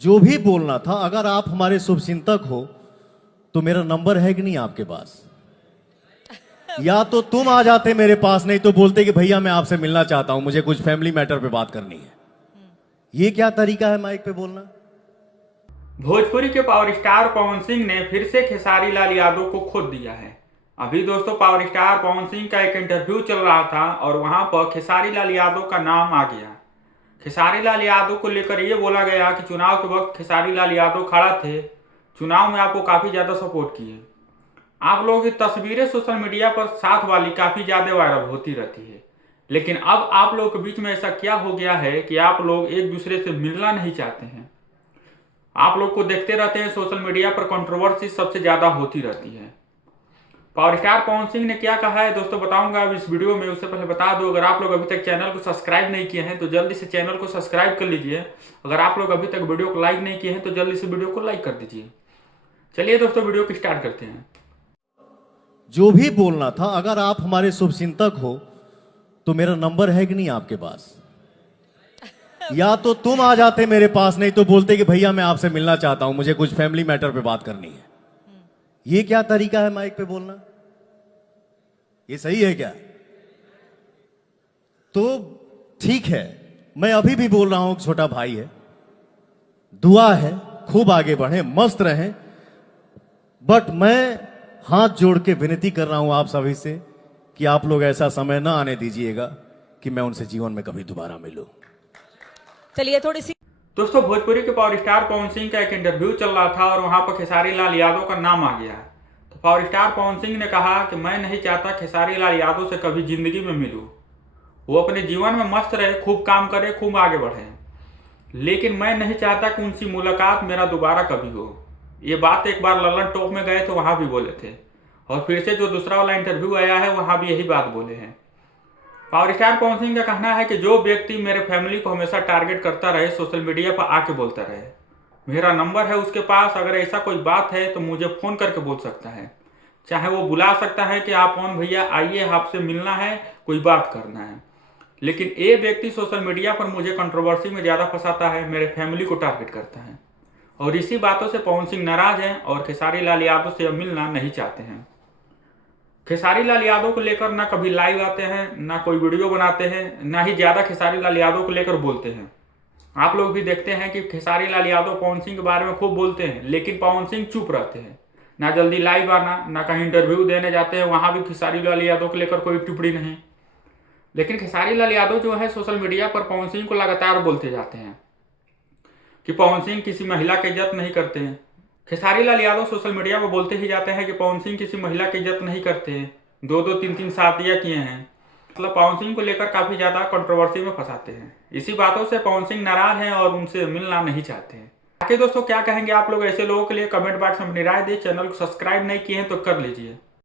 जो भी बोलना था, अगर आप हमारे शुभचिंतक हो तो मेरा नंबर है कि नहीं आपके पास? या तो तुम आ जाते मेरे पास, नहीं तो बोलते कि भैया मैं आपसे मिलना चाहता हूं, मुझे कुछ फैमिली मैटर पे बात करनी है। ये क्या तरीका है माइक पे बोलना? भोजपुरी के पावर स्टार पवन सिंह ने फिर से खेसारी लाल यादव को खोद दिया है। अभी दोस्तों पावर स्टार पवन सिंह का एक इंटरव्यू चल रहा था और वहां पर खेसारी लाल यादव का नाम आ गया। खेसारी लाल यादव को लेकर ये बोला गया कि चुनाव के वक्त खेसारी लाल यादव खड़ा थे, चुनाव में आपको काफ़ी ज़्यादा सपोर्ट किए। आप लोगों की तस्वीरें सोशल मीडिया पर साथ वाली काफ़ी ज़्यादा वायरल होती रहती है, लेकिन अब आप लोगों के बीच में ऐसा क्या हो गया है कि आप लोग एक दूसरे से मिलना नहीं चाहते हैं। आप लोग को देखते रहते हैं सोशल मीडिया पर कंट्रोवर्सी सबसे ज़्यादा होती रहती है। पावर स्टार पवन सिंह ने क्या कहा है दोस्तों बताऊंगा अब इस वीडियो में। उससे पहले बता दो, अगर आप लोग अभी तक चैनल को सब्सक्राइब नहीं किए हैं तो जल्दी से चैनल को सब्सक्राइब कर लीजिए। अगर आप लोग अभी तक वीडियो को लाइक नहीं किए हैं तो जल्दी से वीडियो को लाइक कर दीजिए। चलिए दोस्तों वीडियो को स्टार्ट करते हैं। जो भी बोलना था, अगर आप हमारे शुभचिंतक हो तो मेरा नंबर है कि नहीं आपके पास? या तो तुम आ जाते मेरे पास, नहीं तो बोलते कि भैया मैं आपसे मिलना चाहता हूं, मुझे कुछ फैमिली मैटर पे बात करनी है। ये क्या तरीका है माइक पे बोलना? ये सही है क्या? तो ठीक है, मैं अभी भी बोल रहा हूं, छोटा भाई है, दुआ है खूब आगे बढ़े, मस्त रहें। बट मैं हाथ जोड़ के विनती कर रहा हूं आप सभी से कि आप लोग ऐसा समय ना आने दीजिएगा कि मैं उनसे जीवन में कभी दोबारा मिलूं। चलिए थोड़ी सी दोस्तों भोजपुरी के पावर स्टार पवन सिंह का एक इंटरव्यू चल रहा था और वहां पर खेसारी लाल यादव का नाम आ गया। तो पावर स्टार पवन सिंह ने कहा कि मैं नहीं चाहता खेसारी लाल यादव से कभी जिंदगी में मिलूं। वो अपने जीवन में मस्त रहे, खूब काम करे, खूब आगे बढ़े, लेकिन मैं नहीं चाहता कि उनसी मुलाकात मेरा दोबारा कभी हो। ये बात एक बार ललन टॉप में गए तो वहां भी बोले थे और फिर से जो दूसरा वाला इंटरव्यू आया है वहां भी यही बात बोले हैं। पावर स्टार पवन सिंह का कहना है कि जो व्यक्ति मेरे फैमिली को हमेशा टारगेट करता रहे, सोशल मीडिया पर आके बोलता रहे, मेरा नंबर है उसके पास, अगर ऐसा कोई बात है तो मुझे फ़ोन करके बोल सकता है, चाहे वो बुला सकता है कि आप पवन भैया आइए, आपसे मिलना है, कोई बात करना है। लेकिन ये व्यक्ति सोशल मीडिया पर मुझे कंट्रोवर्सी में ज़्यादा फंसाता है, मेरे फैमिली को टारगेट करता है, और इसी बातों से पवन सिंह नाराज हैं और खेसारी लाल यादव से अब मिलना नहीं चाहते हैं। खेसारी लाल यादव को लेकर ना कभी लाइव आते हैं, ना कोई वीडियो बनाते हैं, ना ही ज़्यादा खेसारी लाल यादव को लेकर बोलते हैं। आप लोग भी देखते हैं कि खेसारी लाल यादव पवन सिंह के बारे में खूब बोलते हैं, लेकिन पवन सिंह चुप रहते हैं, ना जल्दी लाइव आना, ना कहीं इंटरव्यू देने जाते हैं, वहाँ भी खेसारी लाल यादव को लेकर कोई टिप्पणी नहीं। लेकिन खेसारी लाल यादव जो है सोशल मीडिया पर पवन सिंह को लगातार बोलते जाते हैं कि पवन सिंह किसी महिला की इज्जत नहीं करते हैं। खेसारी लाल यादव सोशल मीडिया पर बोलते ही जाते हैं कि पवन सिंह किसी महिला की इज्जत नहीं करते हैं, दो दो तीन तीन शादियाँ किए हैं, मतलब पवन सिंह को लेकर काफ़ी ज़्यादा कंट्रोवर्सी में फंसाते हैं। इसी बातों से पवन सिंह नाराज हैं और उनसे मिलना नहीं चाहते हैं। बाकी दोस्तों क्या कहेंगे आप लोग ऐसे लोगों के लिए? कमेंट बॉक्स में अपनी राय दें। चैनल को सब्सक्राइब नहीं किए हैं तो कर लीजिए।